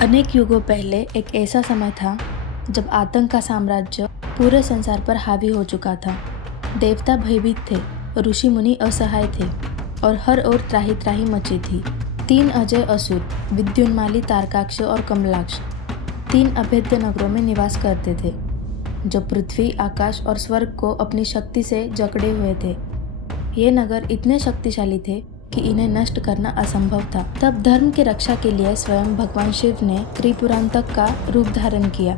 अनेक युगों पहले एक ऐसा समय था जब आतंक का साम्राज्य पूरे संसार पर हावी हो चुका था। देवता भयभीत थे, ऋषि मुनि असहाय थे और हर ओर त्राही त्राही मची थी। 3 अजय असुर विद्युन्माली, तारकाक्ष और कमलाक्ष 3 अभेद्य नगरों में निवास करते थे, जो पृथ्वी, आकाश और स्वर्ग को अपनी शक्ति से जकड़े हुए थे। ये नगर इतने शक्तिशाली थे कि इन्हें नष्ट करना असंभव था। तब धर्म की रक्षा के लिए स्वयं भगवान शिव ने त्रिपुरांतक का रूप धारण किया।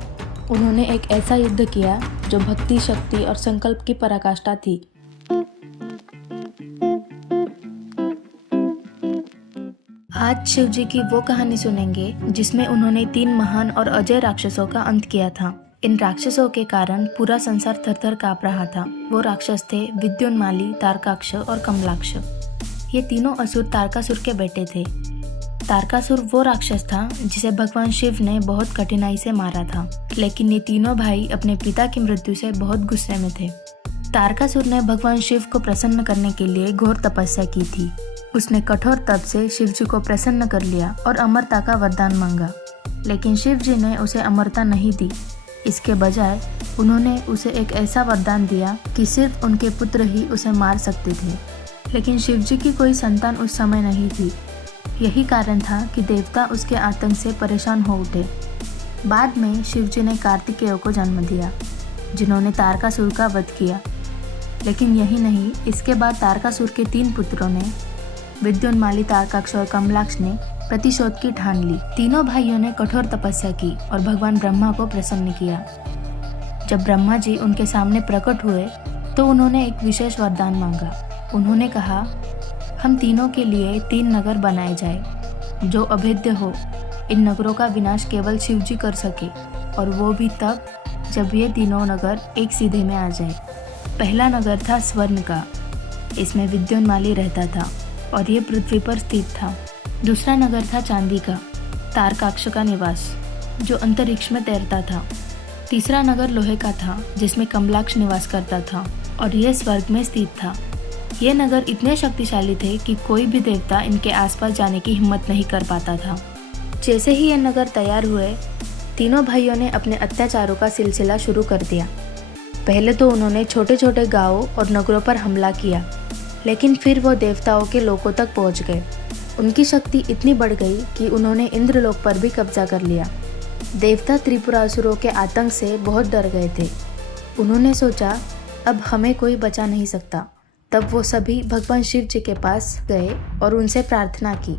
उन्होंने एक ऐसा युद्ध किया जो भक्ति, शक्ति और संकल्प की पराकाष्ठा थी। आज शिव जी की वो कहानी सुनेंगे जिसमें उन्होंने 3 महान और अजय राक्षसों का अंत किया था। इन राक्षसों के कारण पूरा संसार थर-थर कांप रहा था। वो राक्षस थे विद्युन्माली, तारकाक्ष और कमलाक्ष। ये तीनों असुर तारकासुर के बेटे थे। तारकासुर वो राक्षस था जिसे भगवान शिव ने बहुत कठिनाई से मारा था, लेकिन ये तीनों भाई अपने पिता की मृत्यु से बहुत गुस्से में थे। तारकासुर ने भगवान शिव को प्रसन्न करने के लिए घोर तपस्या की थी। उसने कठोर तप से शिव जी को प्रसन्न कर लिया और अमरता का वरदान मांगा, लेकिन शिव जी ने उसे अमरता नहीं दी। इसके बजाय उन्होंने उसे एक ऐसा वरदान दिया कि सिर्फ उनके पुत्र ही उसे मार सकते थे। लेकिन शिव जी की कोई संतान उस समय नहीं थी। यही कारण था कि देवता उसके आतंक से परेशान हो उठे। बाद में शिव जी ने कार्तिकेय को जन्म दिया, जिन्होंने तारकासुर का वध किया। लेकिन यही नहीं, इसके बाद तारकासुर के 3 पुत्रों ने, विद्युन्माली, तारकाक्ष और कमलाक्ष ने प्रतिशोध की ठान ली। तीनों भाइयों ने कठोर तपस्या की और भगवान ब्रह्मा को प्रसन्न किया। जब ब्रह्मा जी उनके सामने प्रकट हुए तो उन्होंने एक विशेष वरदान मांगा। उन्होंने कहा, हम तीनों के लिए 3 नगर बनाए जाए जो अभेद्य हो। इन नगरों का विनाश केवल शिव जी कर सके, और वो भी तब जब ये तीनों नगर एक सीधे में आ जाए। पहला नगर था स्वर्ण का। इसमें विद्युन्माली रहता था और ये पृथ्वी पर स्थित था। दूसरा नगर था चांदी का, तारकाक्ष का निवास, जो अंतरिक्ष में तैरता था। तीसरा नगर लोहे का था, जिसमें कमलाक्ष निवास करता था और यह स्वर्ग में स्थित था। ये नगर इतने शक्तिशाली थे कि कोई भी देवता इनके आसपास जाने की हिम्मत नहीं कर पाता था। जैसे ही ये नगर तैयार हुए, तीनों भाइयों ने अपने अत्याचारों का सिलसिला शुरू कर दिया। पहले तो उन्होंने छोटे छोटे गांवों और नगरों पर हमला किया, लेकिन फिर वो देवताओं के लोकों तक पहुंच गए। उनकी शक्ति इतनी बढ़ गई कि उन्होंने इंद्रलोक पर भी कब्जा कर लिया। देवता त्रिपुरासुरों के आतंक से बहुत डर गए थे। उन्होंने सोचा, अब हमें कोई बचा नहीं सकता। तब वो सभी भगवान शिव जी के पास गए और उनसे प्रार्थना की,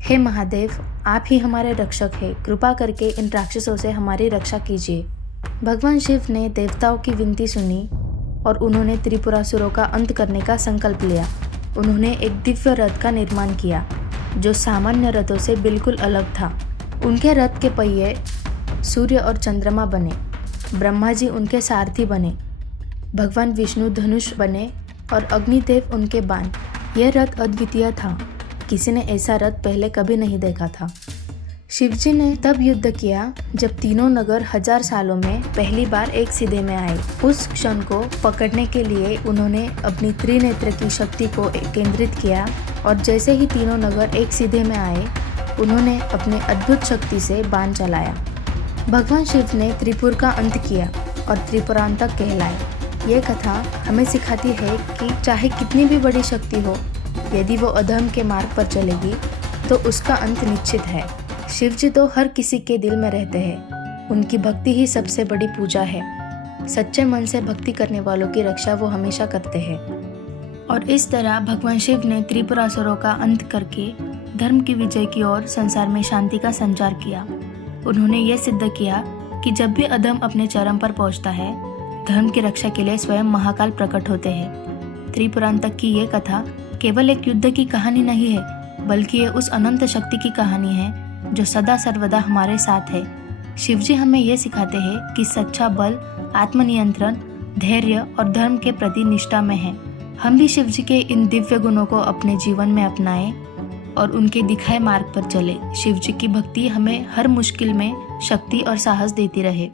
हे महादेव, आप ही हमारे रक्षक हैं, कृपा करके इन राक्षसों से हमारी रक्षा कीजिए। भगवान शिव ने देवताओं की विनती सुनी और उन्होंने त्रिपुरासुरों का अंत करने का संकल्प लिया। उन्होंने एक दिव्य रथ का निर्माण किया जो सामान्य रथों से बिल्कुल अलग था। उनके रथ के पहिए सूर्य और चंद्रमा बने, ब्रह्मा जी उनके सारथी बने, भगवान विष्णु धनुष बने और अग्निदेव उनके बाण। यह रथ अद्वितीय था। किसी ने ऐसा रथ पहले कभी नहीं देखा था। शिवजी ने तब युद्ध किया जब तीनों नगर 1000 सालों में पहली बार एक सीधे में आए। उस क्षण को पकड़ने के लिए उन्होंने अपनी त्रिनेत्र की शक्ति को केंद्रित किया और जैसे ही तीनों नगर एक सीधे में आए, उन्होंने अपने अद्भुत शक्ति से बाण चलाया। भगवान शिव ने त्रिपुर का अंत किया और त्रिपुरांतक कहलाए। ये कथा हमें सिखाती है कि चाहे कितनी भी बड़ी शक्ति हो, यदि वो अधर्म के मार्ग पर चलेगी तो उसका अंत निश्चित है। शिव जी तो हर किसी के दिल में रहते हैं। उनकी भक्ति ही सबसे बड़ी पूजा है। सच्चे मन से भक्ति करने वालों की रक्षा वो हमेशा करते हैं। और इस तरह भगवान शिव ने त्रिपुरासुरों का अंत करके धर्म की विजय की ओर संसार में शांति का संचार किया। उन्होंने ये सिद्ध किया कि जब भी अधर्म अपने चरम पर पहुंचता है, धर्म की रक्षा के लिए स्वयं महाकाल प्रकट होते हैं। त्रिपुरांतक की ये कथा केवल एक युद्ध की कहानी नहीं है, बल्कि ये उस अनंत शक्ति की कहानी है जो सदा सर्वदा हमारे साथ है। शिवजी हमें ये सिखाते हैं कि सच्चा बल, आत्मनियंत्रण, धैर्य और धर्म के प्रति निष्ठा में है। हम भी शिवजी के इन दिव्य गुणों को अपने जीवन में अपनाएं और उनके दिखाए मार्ग पर चले। शिवजी की भक्ति हमें हर मुश्किल में शक्ति और साहस देती रहे।